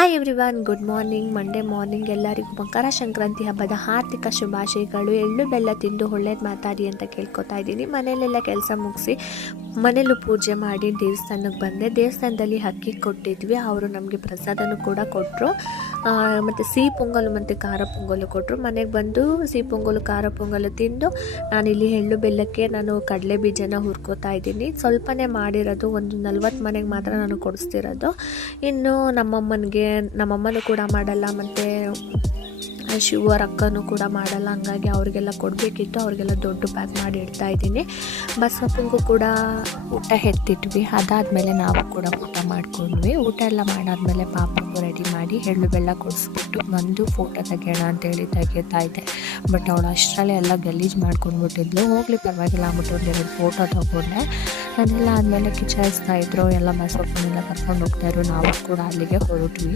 Hi everyone, good morning. Monday morning ಎಲ್ಲರಿಗೂ ಮಕರ ಸಂಕ್ರಾಂತಿ ಹಬ್ಬದ ಹಾರ್ದಿಕ ಶುಭಾಶಯಗಳು. ಎಳ್ಳು ಬೆಲ್ಲ ತಿಂದು ಒಳ್ಳೇದು ಮಾತಾಡಿ ಅಂತ ಕೇಳ್ಕೊತಾ ಇದ್ದೀನಿ. ಮನೆಯಲ್ಲೆಲ್ಲ ಕೆಲಸ ಮುಗಿಸಿ ಮನೇಲೂ ಪೂಜೆ ಮಾಡಿ ದೇವಸ್ಥಾನಕ್ಕೆ ಬಂದೆ. ದೇವಸ್ಥಾನದಲ್ಲಿ ಅಕ್ಕಿ ಕೊಟ್ಟಿದ್ವಿ, ಅವರು ನಮಗೆ ಪ್ರಸಾದನೂ ಕೂಡ ಕೊಟ್ಟರು. ಮತ್ತು ಸಿಹಿ ಪೊಂಗಲು ಮತ್ತು ಖಾರ ಪೊಂಗಲು ಕೊಟ್ಟರು. ಮನೆಗೆ ಬಂದು ಸಿಹಿ ಪೊಂಗಲು ಖಾರ ಪೊಂಗಲು ತಿಂದು ನಾನಿಲ್ಲಿ ಎಳ್ಳು ಬೆಲ್ಲಕ್ಕೆ ಕಡಲೆ ಬೀಜನ ಹುರ್ಕೋತಾ ಇದ್ದೀನಿ. ಸ್ವಲ್ಪನೇ ಮಾಡಿರೋದು, ಒಂದು 40 ಮನೆಗೆ ಮಾತ್ರ ನಾನು ಕೊಡಿಸ್ತಿರೋದು. ಇನ್ನು ನಮ್ಮಮ್ಮನೂ ಕೂಡ ಮಾಡಲ್ಲ, ಮತ್ತು ಶಿವರ ಅಕ್ಕನೂ ಕೂಡ ಮಾಡಲ್ಲ. ಹಂಗಾಗಿ ಅವರಿಗೆಲ್ಲ ಕೊಡಬೇಕಿತ್ತು, ಅವರಿಗೆಲ್ಲ ದೊಡ್ಡ ಪ್ಯಾಕ್ ಮಾಡಿ ಇಡ್ತಾ ಇದ್ದೀನಿ. ಬಸವಪ್ಪಂಗೂ ಕೂಡ ಊಟ ಎತ್ತಿಟ್ವಿ. ಅದಾದಮೇಲೆ ನಾವು ಕೂಡ ಊಟ ಮಾಡ್ಕೊಂಡ್ವಿ. ಊಟ ಎಲ್ಲ ಮಾಡಾದ್ಮೇಲೆ ಪಾಪಗೂ ರೆಡಿ ಮಾಡಿ ಎಳ್ಳು ಬೆಲ್ಲ ಕೊಡಿಸ್ಬಿಟ್ಟು ಬಂದು ಫೋಟೋ ತೆಗೆಯೋಣ ಅಂತೇಳಿ ತೆಗಿತಾ ಇದ್ದೆ. ಬಟ್ ಅವಳು ಅಷ್ಟರಲ್ಲೇ ಎಲ್ಲ ಗಲೀಜು ಮಾಡ್ಕೊಂಡ್ಬಿಟ್ಟಿದ್ಲು. ಹೋಗಲಿ ಪರವಾಗಿಲ್ಲ ಅಂದ್ಬಿಟ್ಟು ಒಂದೆರಡು ಫೋಟೋ ತೊಗೊಂಡೆ. ಅದೆಲ್ಲ ಆದಮೇಲೆ ಕಿಚಾಯಿಸ್ತಾ ಇದ್ರು, ಎಲ್ಲ ಬಸವಪ್ಪನೆಲ್ಲ ಕರ್ಕೊಂಡು ಹೋಗ್ತಾಯಿದ್ರು. ನಾವು ಕೂಡ ಅಲ್ಲಿಗೆ ಹೊರಟ್ವಿ.